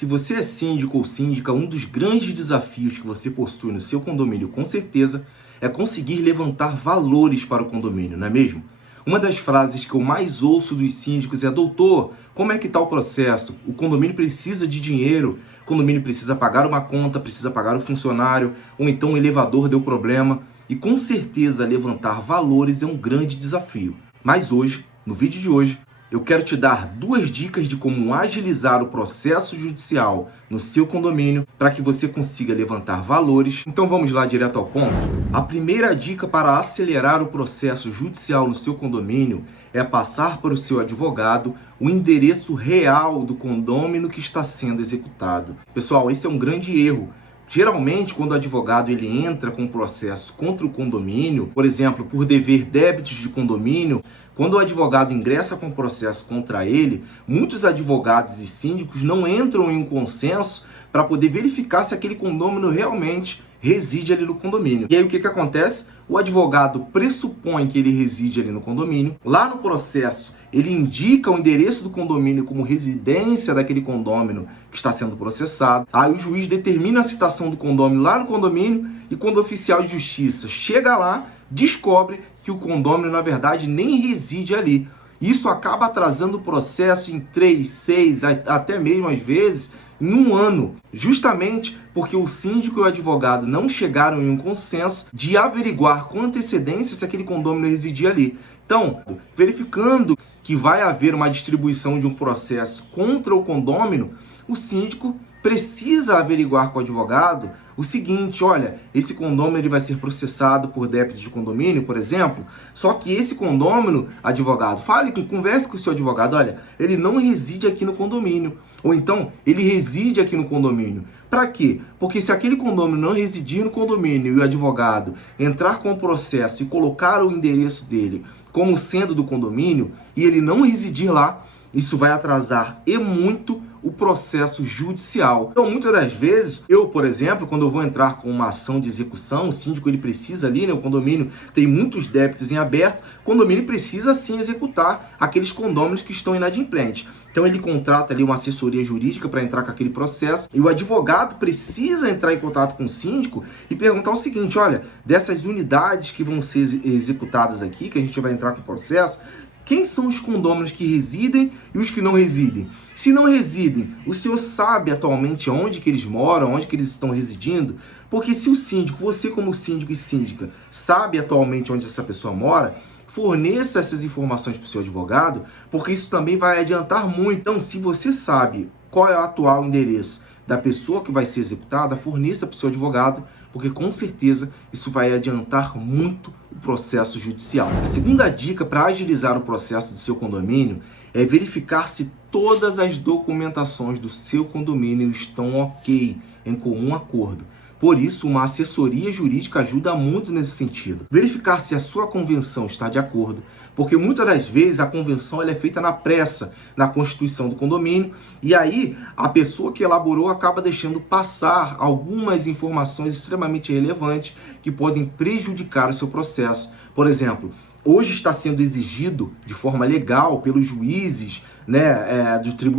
Se você é síndico ou síndica, um dos grandes desafios que você possui no seu condomínio, com certeza, é conseguir levantar valores para o condomínio, não é mesmo? Uma das frases que eu mais ouço dos síndicos é: doutor, como é que está o processo? O condomínio precisa de dinheiro, o condomínio precisa pagar uma conta, precisa pagar o funcionário, ou então o elevador deu problema. E com certeza levantar valores é um grande desafio. Mas hoje, no vídeo de hoje, eu quero te dar 2 dicas de como agilizar o processo judicial no seu condomínio para que você consiga levantar valores. Então vamos lá direto ao ponto. A primeira dica para acelerar o processo judicial no seu condomínio é passar para o seu advogado o endereço real do condômino que está sendo executado. Pessoal, esse é um grande erro. Geralmente, quando o advogado ele entra com um processo contra o condomínio, por exemplo, por dever débitos de condomínio, quando o advogado ingressa com um processo contra ele, muitos advogados e síndicos não entram em um consenso para poder verificar se aquele condômino realmente reside ali no condomínio. E aí o que acontece? O advogado pressupõe que ele reside ali no condomínio. Lá no processo, ele indica o endereço do condomínio como residência daquele condômino que está sendo processado. Aí o juiz determina a citação do condômino lá no condomínio e quando o oficial de justiça chega lá, descobre que o condômino, na verdade, nem reside ali. Isso acaba atrasando o processo em 3, 6, até mesmo às vezes em 1 ano, justamente porque o síndico e o advogado não chegaram em um consenso de averiguar com antecedência se aquele condômino residia ali. Então, verificando que vai haver uma distribuição de um processo contra o condômino, o síndico precisa averiguar com o advogado o seguinte: olha, esse condômino ele vai ser processado por débitos de condomínio, por exemplo, só que esse condômino, advogado, converse com o seu advogado, olha, ele não reside aqui no condomínio, ou então ele reside aqui no condomínio. Para quê? Porque se aquele condômino não residir no condomínio e o advogado entrar com o processo e colocar o endereço dele como sendo do condomínio e ele não residir lá, isso vai atrasar e muito o processo judicial. Então, muitas das vezes, eu, por exemplo, quando eu vou entrar com uma ação de execução, o síndico ele precisa ali, né, o condomínio tem muitos débitos em aberto, o condomínio precisa sim executar aqueles condôminos que estão inadimplentes. Então ele contrata ali uma assessoria jurídica para entrar com aquele processo e o advogado precisa entrar em contato com o síndico e perguntar o seguinte: olha, dessas unidades que vão ser executadas aqui, que a gente vai entrar com o processo, quem são os condôminos que residem e os que não residem? Se não residem, o senhor sabe atualmente onde que eles moram, onde que eles estão residindo? Porque se o síndico, você como síndico e síndica, sabe atualmente onde essa pessoa mora, forneça essas informações para o seu advogado, porque isso também vai adiantar muito. Então, se você sabe qual é o atual endereço da pessoa que vai ser executada, forneça para o seu advogado, porque com certeza isso vai adiantar muito o processo judicial. A segunda dica para agilizar o processo do seu condomínio é verificar se todas as documentações do seu condomínio estão ok, em comum acordo. Por isso, uma assessoria jurídica ajuda muito nesse sentido. Verificar se a sua convenção está de acordo, porque muitas das vezes a convenção ela é feita na pressa, na constituição do condomínio, e aí a pessoa que elaborou acaba deixando passar algumas informações extremamente relevantes que podem prejudicar o seu processo. Por exemplo, hoje está sendo exigido de forma legal pelos juízes,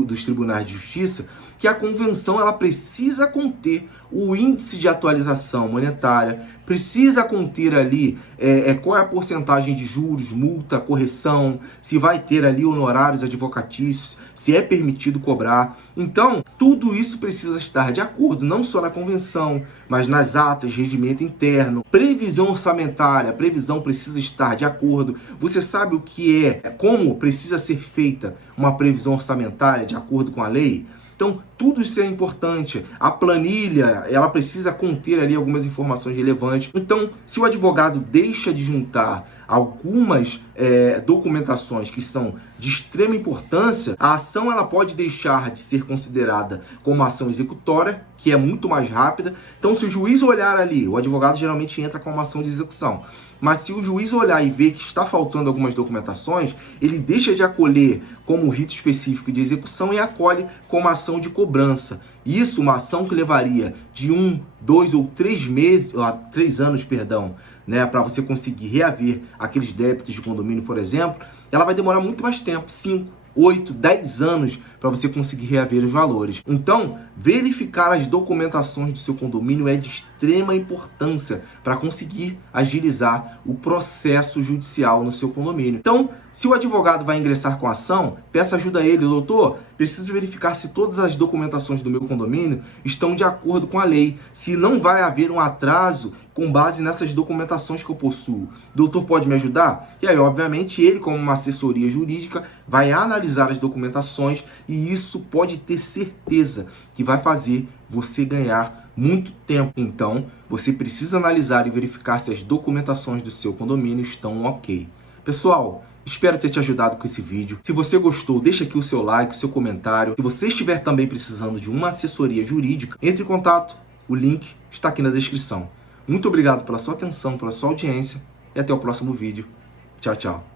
dos tribunais de justiça, que a convenção ela precisa conter o índice de atualização monetária, precisa conter ali qual é a porcentagem de juros, multa, correção, se vai ter ali honorários advocatícios, se é permitido cobrar. Então, tudo isso precisa estar de acordo, não só na convenção, mas nas atas, regimento interno, previsão orçamentária, a previsão precisa estar de acordo. Você sabe o que como precisa ser feita uma previsão orçamentária de acordo com a lei? Então, tudo isso é importante. A planilha, ela precisa conter ali algumas informações relevantes. Então, se o advogado deixa de juntar algumas documentações que são de extrema importância, a ação ela pode deixar de ser considerada como uma ação executória, que é muito mais rápida. Então, se o juiz olhar ali, o advogado geralmente entra com uma ação de execução. Mas se o juiz olhar e ver que está faltando algumas documentações, ele deixa de acolher como rito específico de execução e acolhe como ação de cobrança. Isso, uma ação que levaria de 1, 2 ou 3 meses, 3 anos, para você conseguir reaver aqueles débitos de condomínio, por exemplo, ela vai demorar muito mais tempo, 5, 8, 10 anos para você conseguir reaver os valores. Então, verificar as documentações do seu condomínio é de extrema importância para conseguir agilizar o processo judicial no seu condomínio. Então, se o advogado vai ingressar com a ação, peça ajuda a ele. Doutor, preciso verificar se todas as documentações do meu condomínio estão de acordo com a lei, se não vai haver um atraso com base nessas documentações que eu possuo. Doutor, pode me ajudar? E aí, obviamente, ele, como uma assessoria jurídica, vai analisar as documentações e isso pode ter certeza que vai fazer você ganhar muito tempo. Então, você precisa analisar e verificar se as documentações do seu condomínio estão ok. Pessoal, espero ter te ajudado com esse vídeo. Se você gostou, deixa aqui o seu like, o seu comentário. Se você estiver também precisando de uma assessoria jurídica, entre em contato. O link está aqui na descrição. Muito obrigado pela sua atenção, pela sua audiência e até o próximo vídeo. Tchau, tchau.